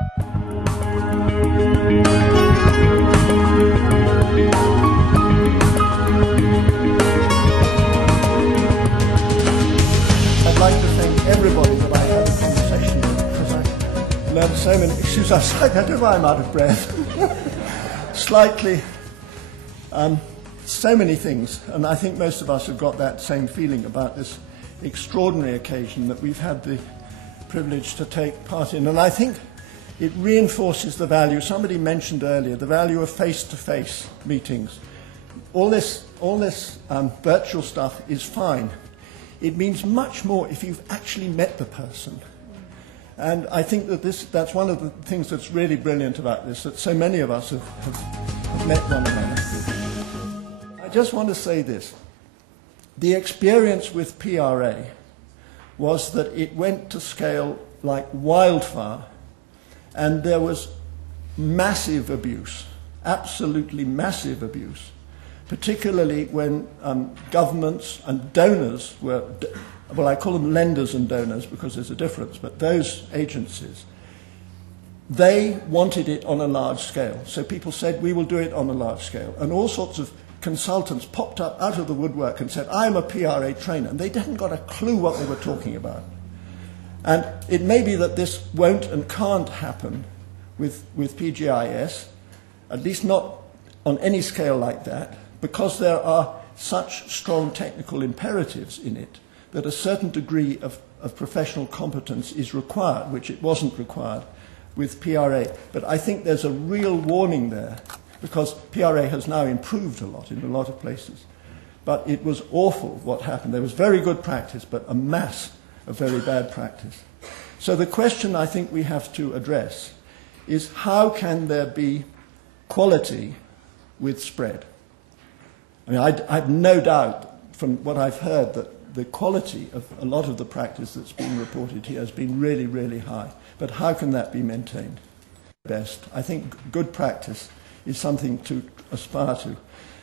I'd like to thank everybody that I had a conversation with, because I learned so many. Excuse us, I don't know why I'm out of breath. Slightly. So many things, and I think most of us have got that same feeling about this extraordinary occasion that we've had the privilege to take part in. And I think it reinforces the value, somebody mentioned earlier, the value of face-to-face meetings. All this virtual stuff is fine. It means much more if you've actually met the person. And I think that that's one of the things that's really brilliant about this, that so many of us have met one another. I just want to say this. The experience with PRA was that it went to scale like wildfire, and there was massive abuse, absolutely massive abuse, particularly when governments and donors were, well, I call them lenders and donors because there's a difference, but those agencies, they wanted it on a large scale. So people said, we will do it on a large scale. And all sorts of consultants popped up out of the woodwork and said, I'm a PRA trainer. And they hadn't got a clue what they were talking about. And it may be that this won't and can't happen with PGIS, at least not on any scale like that, because there are such strong technical imperatives in it that a certain degree of professional competence is required, which it wasn't required with PRA. But I think there's a real warning there, because PRA has now improved a lot in a lot of places. But it was awful what happened. There was very good practice, but a mass of very bad practice. So the question I think we have to address is, how can there be quality with spread? I mean, I have no doubt from what I've heard that the quality of a lot of the practice that's been reported here has been really, really high. But how can that be maintained? Best. I think good practice is something to aspire to.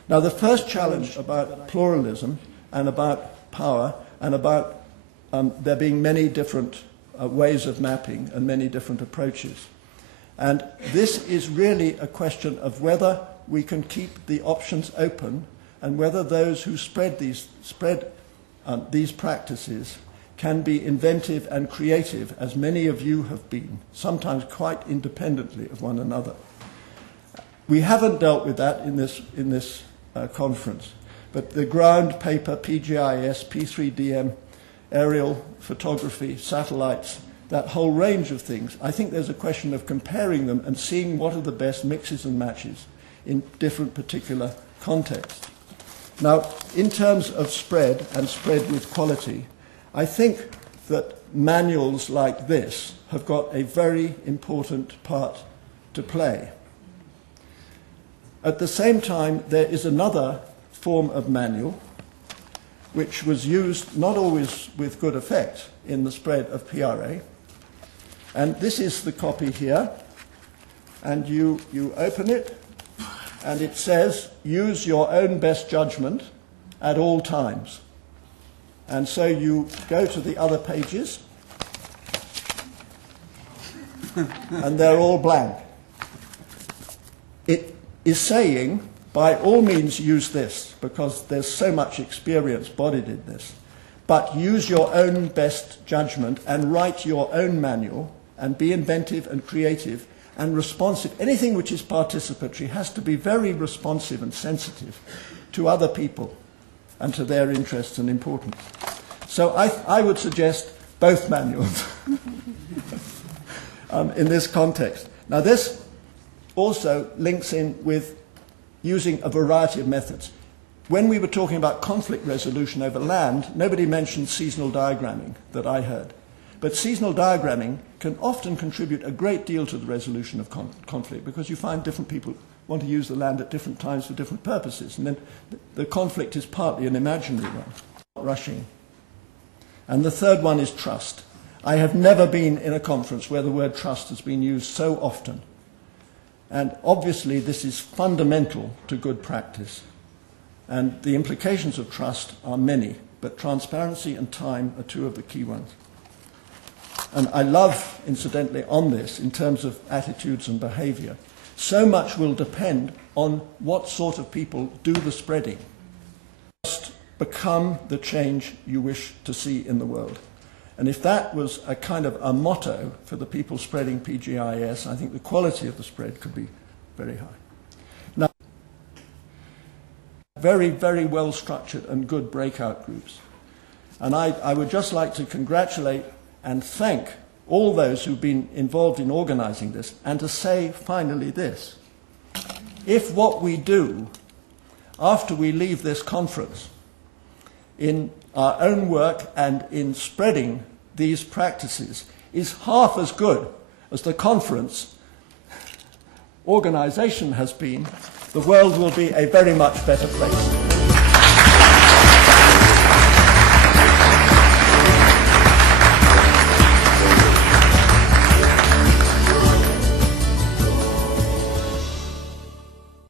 Now, the first challenge about pluralism and about power and about there being many different ways of mapping and many different approaches. And this is really a question of whether we can keep the options open and whether those who spread these practices can be inventive and creative, as many of you have been, sometimes quite independently of one another. We haven't dealt with that in this conference, but the ground paper, PGIS, P3DM, aerial photography, satellites, that whole range of things, I think there's a question of comparing them and seeing what are the best mixes and matches in different particular contexts. Now, in terms of spread and spread with quality, I think that manuals like this have got a very important part to play. At the same time, there is another form of manual which was used not always with good effect in the spread of PRA. And this is the copy here. And you open it, and it says, use your own best judgment at all times. And so you go to the other pages, and they're all blank. It is saying, by all means use this, because there's so much experience bodied in this, but use your own best judgment and write your own manual and be inventive and creative and responsive. Anything which is participatory has to be very responsive and sensitive to other people and to their interests and importance. So I would suggest both manuals in this context. Now, this also links in with using a variety of methods. When we were talking about conflict resolution over land, nobody mentioned seasonal diagramming that I heard. But seasonal diagramming can often contribute a great deal to the resolution of conflict, because you find different people want to use the land at different times for different purposes. And then the conflict is partly an imaginary one, not rushing. And the third one is trust. I have never been in a conference where the word trust has been used so often. And obviously this is fundamental to good practice. And the implications of trust are many, but transparency and time are two of the key ones. and I love, incidentally, on this, in terms of attitudes and behavior, so much will depend on what sort of people do the spreading. Just become the change you wish to see in the world. And if that was a kind of a motto for the people spreading PGIS, I think the quality of the spread could be very high. Now, very, very well structured and good breakout groups. And I would just like to congratulate and thank all those who've been involved in organizing this, and to say finally this: if what we do after we leave this conference in our own work and in spreading these practices is half as good as the conference organization has been, the world will be a very much better place.